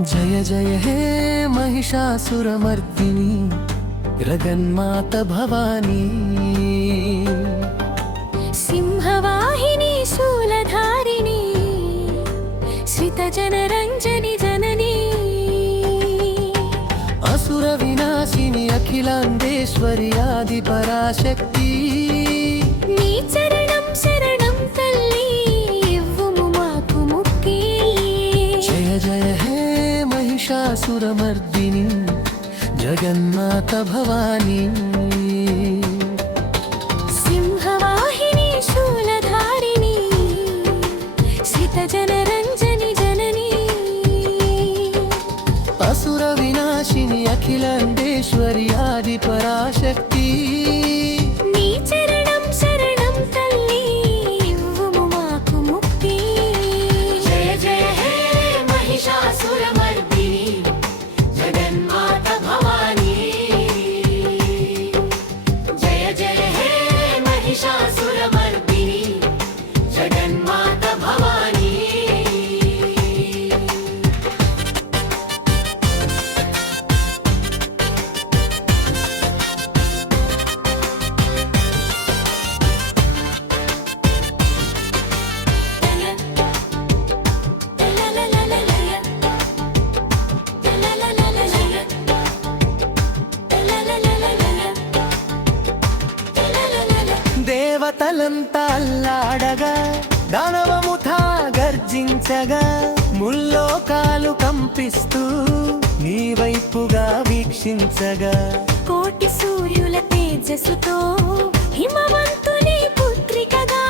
जय जय हे महिषासुरमर्दिनी जगन्मात भवानी सिंहवाहिनी शूलधारिणी श्रितजनरञ्जनि जननी असुरविनाशिनी अखिलाण्डेश्वरी आदिपराशक्ति नी चरणं शरणं तल्ली इव्वुमु माकु मुक्ति जय जय हे महिषासुरमर्दिनी जगन्मात भवानी सिंहवाहिनी शूलधारिणी श्रितजनरञ्जनि जननी असुरविनाशिनी अखिलाण्डेश्वरी आदिपराशक्ति నీ చరణం శరణం తల్లి ఇవ్వుము మాకు ముక్తి जय जय हे महिषासुरमर्दिनी जगन्मात भवानी जय जय हे महिषासुरमर्दिनी जगन्मात भवानी దేవతలంతా అల్లాడగా దానవముఠా గర్జించగా ముల్లోకాలు కంపిస్తూ నీ వైపుగా వీక్షించగా కోటి సూర్యుల తేజస్సుతో హిమవంతుని పుత్రికగా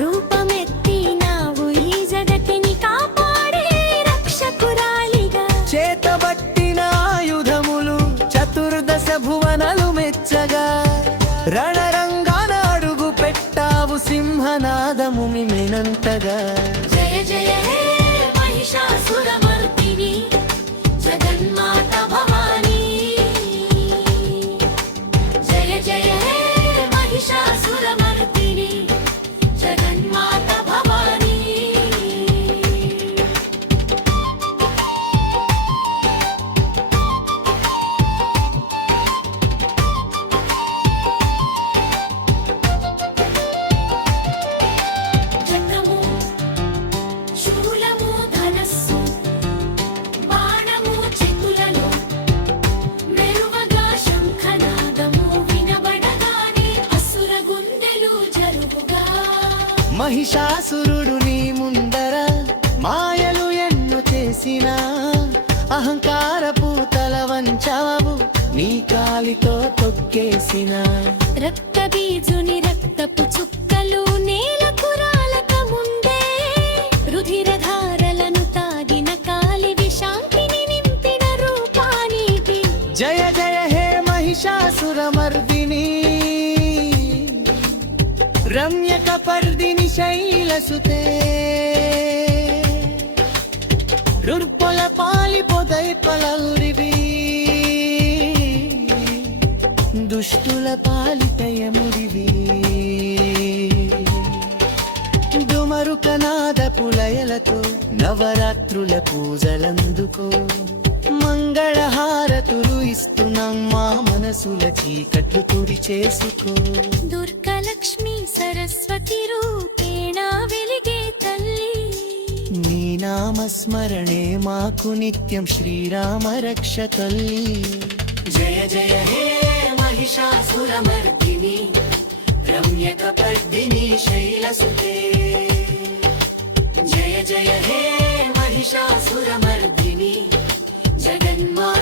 రూపమెత్తినావు ఈ జగతిని కాపాడే రక్షకురాలిగా చేతబట్టిన ఆయుధములు చతుర్దశ భువనలు మెచ్చగా రణరంగాన అడుగు పెట్టావు సింహనాదము మిమినంతగా जय जय हे महिषासुरमर्दिनी जगन्मात भवानी जय जय हे महिषासुरमर्दिनी जगन्मात भवानी చక్రము శూలము ధనస్సు బాణము చేతులలో మెరువగా శంఖనాదము వినబడగానే అసుర గుండెలు జరువుగా మహిషాసురుడు నీ ముందర మాయలు ఎన్ను చేసినా అహంకారపు తల వంచావు నీ కాలితో తొక్కేసిన రక్త బీజుని రక్తపు చుక్కలు నేలకు రాలక ముందే రుధిరధారలను తాగిన కాలి విశాంతిని నింపిన రూపానికి జయ జయ హే మహిషాసురమర్దిని రమ్యకపర్దిని శైలసుతే రుర్పొల పాలి పొదై పలౌరివి దుష్టుల పాలితయముడివి డుమరుకనాద పులయలతో నవరాత్రుల పూజలందుకో మంగళహారతులు ఇస్తున్నాం మా మనసుల చీకట్లు తుడి చేసుకో దుర్గలక్ష్మి సరస్వతి రూపేణ వెలిగే తల్లి నీ నామస్మరణే మాకు నిత్యం శ్రీరామ రక్ష తల్లి जय जय हे महिषासुरमर्दिनी रम्यकपर्दिनी शैलसुते जय जय हे महिषासुरमर्दिनी जगन्माता